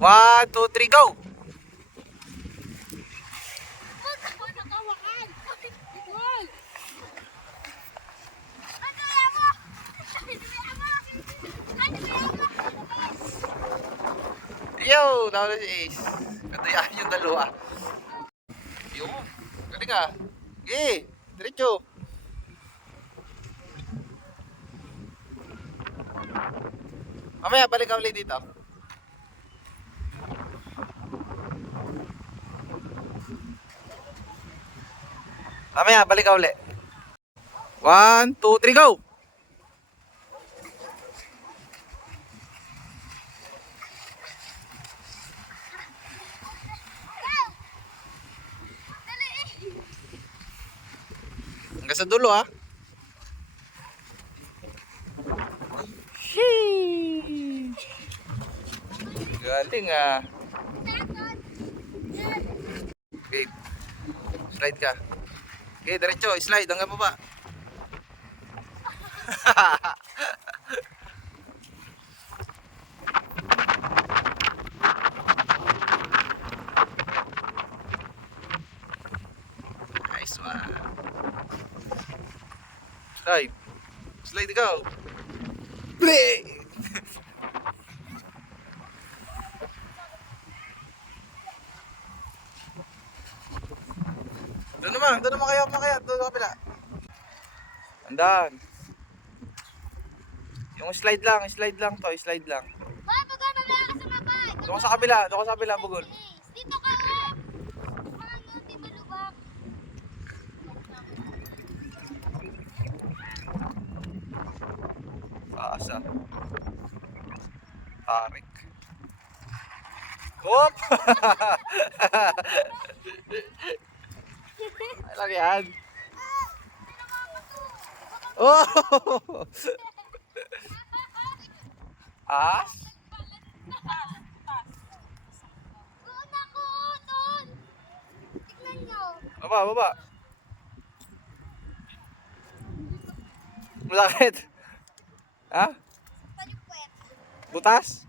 1, 2, 3, go! Yo! Tawala si Ace. Katayaan yung dalawa. Yun. Galing ka. Okay. Diretso. Mamaya, balik ka ulit dito. Mamaya, balik ka ulit. 1, 2, 3, go! Hanggang sa dulo, ha? Sheesh. Galing, ah. Okay. Slide ka. Okay, diretso. Slide. Hanggang baba. Nice one. Slide. Slide ikaw. Play! Doon naman kayo, doon sa kapila. Andan. Yung slide lang to, slide lang. Hoy, bugol, mamaya ka sumabay. Doon ka sa kabila, bugol. Dito ka, oh. Ano, di malubak. Asa. Tarik. Hop! Ay lang yan. Oh! Ah? Doon ako, doon. Tignan nyo. Baba. Masakit. Ha? Palipwet. Butas?